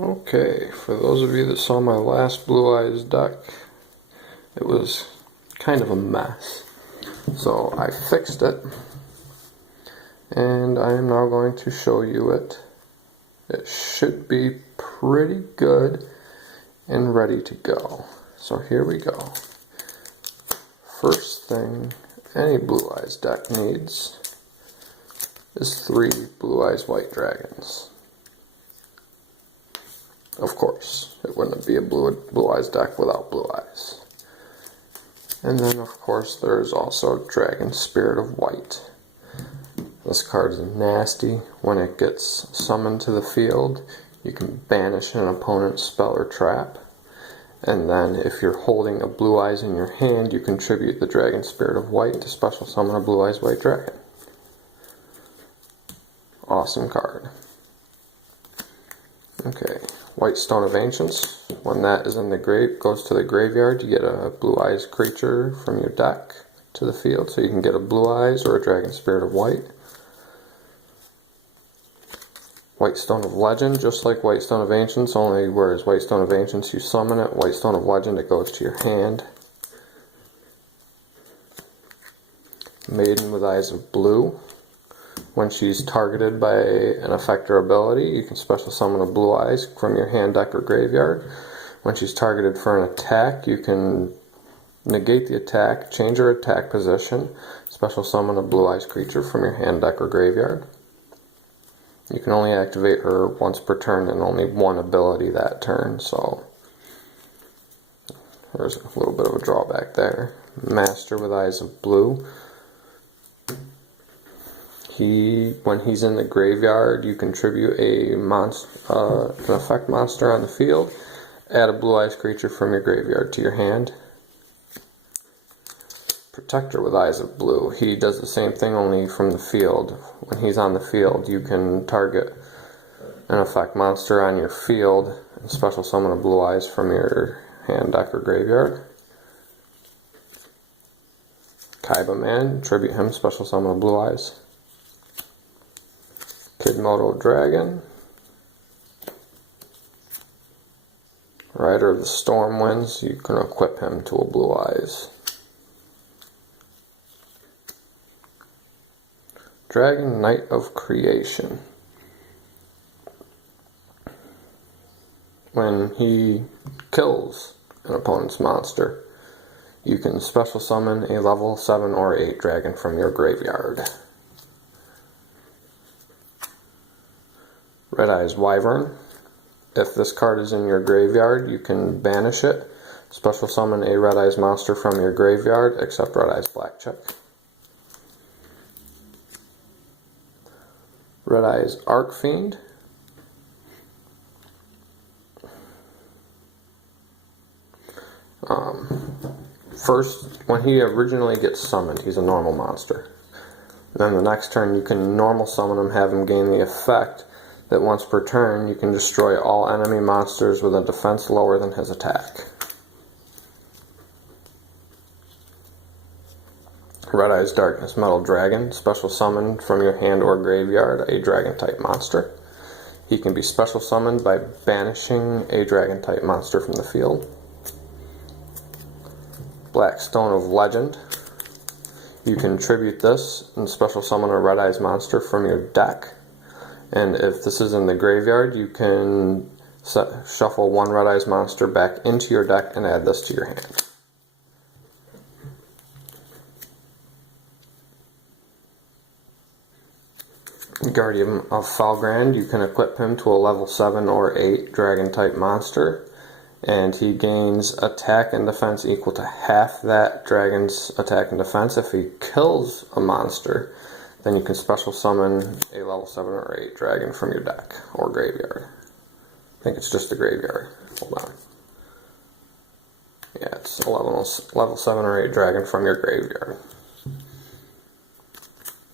Okay, for those of you that saw my last Blue Eyes deck, it was kind of a mess. So I fixed it, and I am now going to show you it. It should be pretty good and ready to go. So here we go. First thing any Blue Eyes deck needs is 3 Blue Eyes White Dragons. Of course, it wouldn't be a Blue Eyes deck without Blue Eyes. And then, of course, there's also Dragon Spirit of White. This card is nasty. When it gets summoned to the field, you can banish an opponent's spell or trap. And then, if you're holding a Blue Eyes in your hand, you contribute the Dragon Spirit of White to special summon a Blue Eyes White Dragon. Awesome card. Okay, White Stone of Ancients. When that is in the goes to the graveyard, you get a Blue Eyes creature from your deck to the field, so you can get a Blue Eyes or a Dragon Spirit of White. White Stone of Legend, just like White Stone of Ancients, only whereas White Stone of Ancients you summon it, White Stone of Legend it goes to your hand. Maiden with Eyes of Blue. When she's targeted by an effect or ability, you can special summon a Blue Eyes from your hand, deck, or graveyard. When she's targeted for an attack, you can negate the attack, change her attack position, special summon a Blue Eyes creature from your hand, deck, or graveyard. You can only activate her once per turn and only one ability that turn, so there's a little bit of a drawback there. Master with Eyes of Blue. When he's in the graveyard, you contribute an effect monster on the field. Add a Blue Eyes creature from your graveyard to your hand. Protector with Eyes of Blue. He does the same thing, only from the field. When he's on the field, you can target an effect monster on your field and special summon a Blue Eyes from your hand, deck, or graveyard. Kaiba Man, tribute him, special summon a Blue Eyes. Kidmodo Dragon. Rider of the Stormwinds, you can equip him to a Blue Eyes. Dragon Knight of Creation. When he kills an opponent's monster, you can special summon a level 7 or 8 dragon from your graveyard. Red Eyes Wyvern. If this card is in your graveyard, you can banish it, special summon a Red Eyes monster from your graveyard, except Red Eyes Blackcheck. Red Eyes Arcfiend. First, when he originally gets summoned, he's a normal monster. Then the next turn you can normal summon him, have him gain the effect that once per turn you can destroy all enemy monsters with a defense lower than his attack. Red Eyes Darkness Metal Dragon, special summoned from your hand or graveyard a dragon type monster. He can be special summoned by banishing a dragon type monster from the field. Black Stone of Legend. You can tribute this and special summon a Red Eyes monster from your deck. And if this is in the graveyard, you can shuffle 1 Red Eyes monster back into your deck and add this to your hand. Guardian of Felgrand, you can equip him to a level 7 or 8 dragon type monster, and he gains attack and defense equal to half that dragon's attack and defense. If he kills a monster, then you can special summon a level 7 or 8 dragon from your deck or graveyard. I think it's just the graveyard. Hold on. Yeah, it's a level 7 or 8 dragon from your graveyard.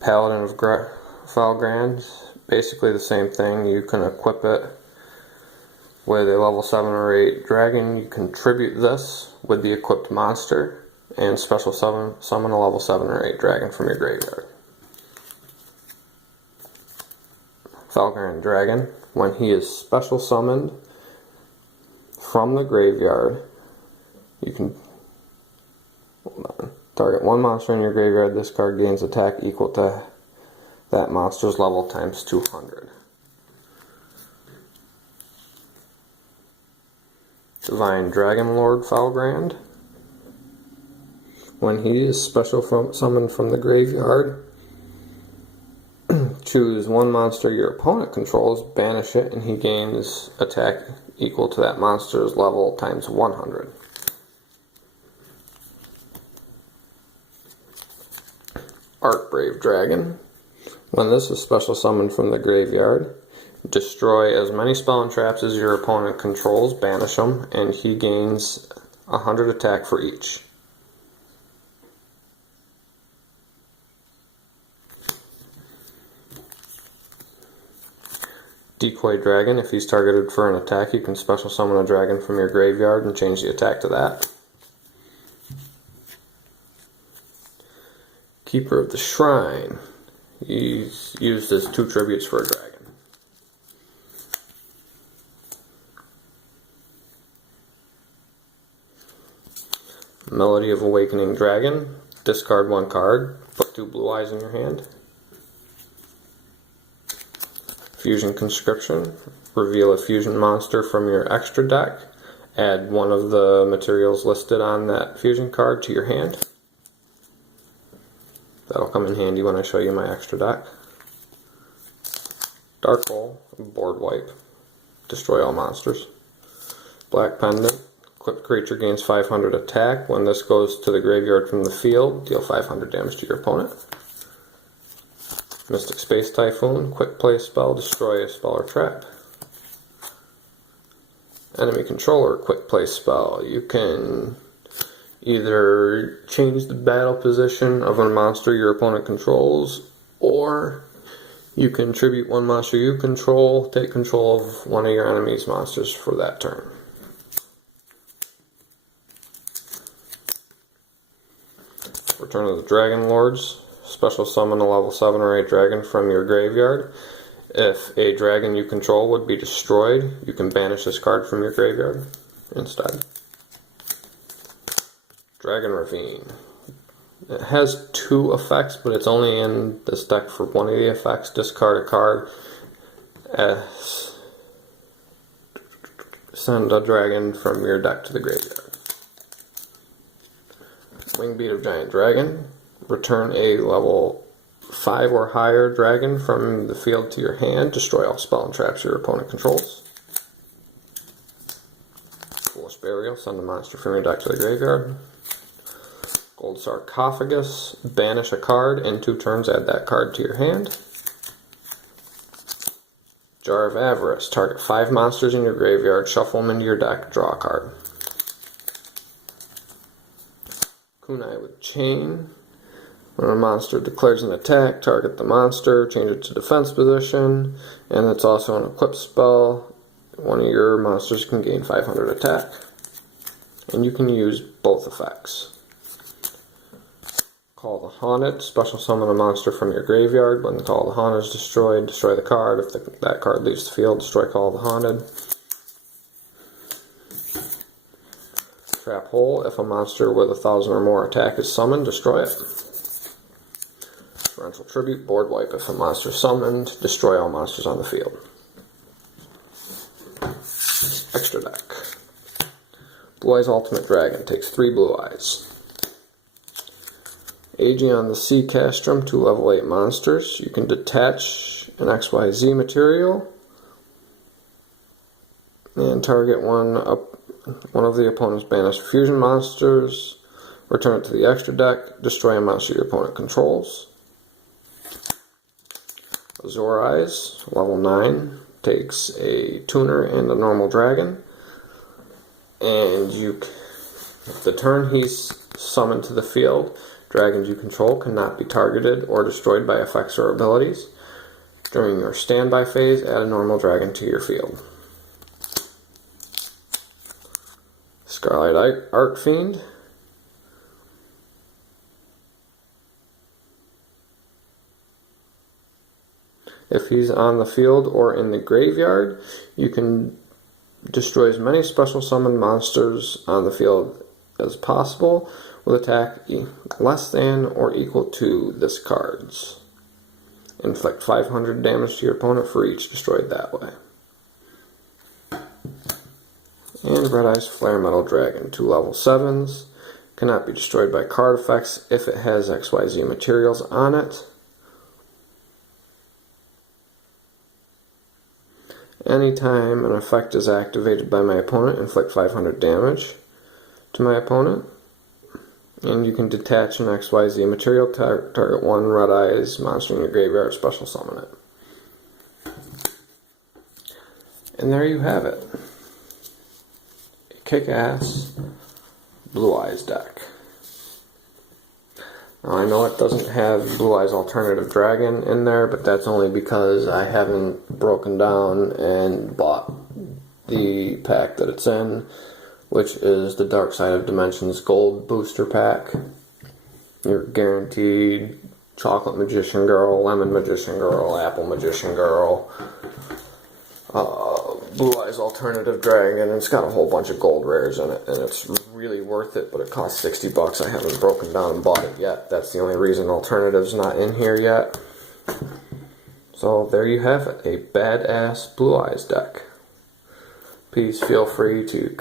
Paladin of Felgrand, basically the same thing. You can equip it with a level 7 or 8 dragon. You contribute this with the equipped monster and special summon a level 7 or 8 dragon from your graveyard. Felgrand Dragon, when he is special summoned, from the graveyard, you can, hold on, target one monster in your graveyard. This card gains attack equal to that monster's level times 200. Divine Dragon Lord Falgrand. When he is special summoned from the graveyard, choose one monster your opponent controls, banish it, and he gains attack equal to that monster's level times 100. Archbrave Dragon. When this is special summoned from the graveyard, destroy as many spell and traps as your opponent controls, banish them, and he gains 100 attack for each. Decoy Dragon. If he's targeted for an attack, you can special summon a dragon from your graveyard and change the attack to that. Keeper of the Shrine. He's used as 2 tributes for a dragon. Melody of Awakening Dragon. Discard 1 card. Put 2 blue eyes in your hand. Fusion Conscription. Reveal a fusion monster from your extra deck. Add one of the materials listed on that fusion card to your hand. That'll come in handy when I show you my extra deck. Dark Hole. Board wipe. Destroy all monsters. Black Pendant. Equipped creature gains 500 attack. When this goes to the graveyard from the field, deal 500 damage to your opponent. Mystic Space Typhoon. Quick play spell. Destroy a spell or trap. Enemy Controller. Quick play spell. You can either change the battle position of a monster your opponent controls, or you can tribute one monster you control, take control of one of your enemy's monsters for that turn. Return of the Dragon Lords. Special summon a level 7 or 8 dragon from your graveyard. If a dragon you control would be destroyed, you can banish this card from your graveyard instead. Dragon Ravine. It has 2 effects, but it's only in this deck for one of the effects. Discard a card. Send a dragon from your deck to the graveyard. Wingbeat of Giant Dragon. Return a level 5 or higher dragon from the field to your hand. Destroy all spell and traps your opponent controls. Foolish Burial. Send a monster from your deck to the graveyard. Gold Sarcophagus. Banish a card. In 2 turns, add that card to your hand. Jar of Avarice. Target 5 monsters in your graveyard. Shuffle them into your deck. Draw a card. Kunai with Chain. When a monster declares an attack, target the monster, change it to defense position, and it's also an equipped spell. One of your monsters can gain 500 attack. And you can use both effects. Call the Haunted. Special summon a monster from your graveyard. When the Call of the Haunted is destroyed, destroy the card. If that card leaves the field, destroy Call of the Haunted. Trap Hole. If a monster with 1,000 or more attack is summoned, destroy it. Torrential Tribute. Board wipe. If a monster is summoned, destroy all monsters on the field. Extra deck. Blue Eyes Ultimate Dragon. Takes 3 blue eyes. Aegeon the Sea Castrum. 2 level 8 monsters. You can detach an XYZ material and target one of the opponent's banished fusion monsters. Return it to the extra deck. Destroy a monster your opponent controls. Azure Eyes, level 9, takes a tuner and a normal dragon. And the turn he's summoned to the field, dragons you control cannot be targeted or destroyed by effects or abilities. During your standby phase, add a normal dragon to your field. Scarlet Archfiend. If he's on the field or in the graveyard, you can Destroy as many special summon monsters on the field as possible with attack less than or equal to this card's. Inflict 500 damage to your opponent for each destroyed that way. And Red Eye's Flare Metal Dragon, 2 level 7s. Cannot be destroyed by card effects if it has XYZ materials on it. Anytime an effect is activated by my opponent, inflict 500 damage to my opponent. And you can detach an XYZ material, target 1 Red Eyes monster in your graveyard, special summon it. And there you have it. A kick-ass Blue Eyes deck. Now I know it doesn't have Blue Eyes Alternative Dragon in there, but that's only because I haven't broken down and bought the pack that it's in, which is the Dark Side of Dimensions Gold Booster Pack. You're guaranteed Chocolate Magician Girl, Lemon Magician Girl, Apple Magician Girl, Blue Eyes Alternative Dragon, and it's got a whole bunch of gold rares in it, and it's really worth it, but it costs 60 bucks. I haven't broken down and bought it yet. That's the only reason Alternative's not in here yet. So there you have it, a badass Blue Eyes deck. Please feel free to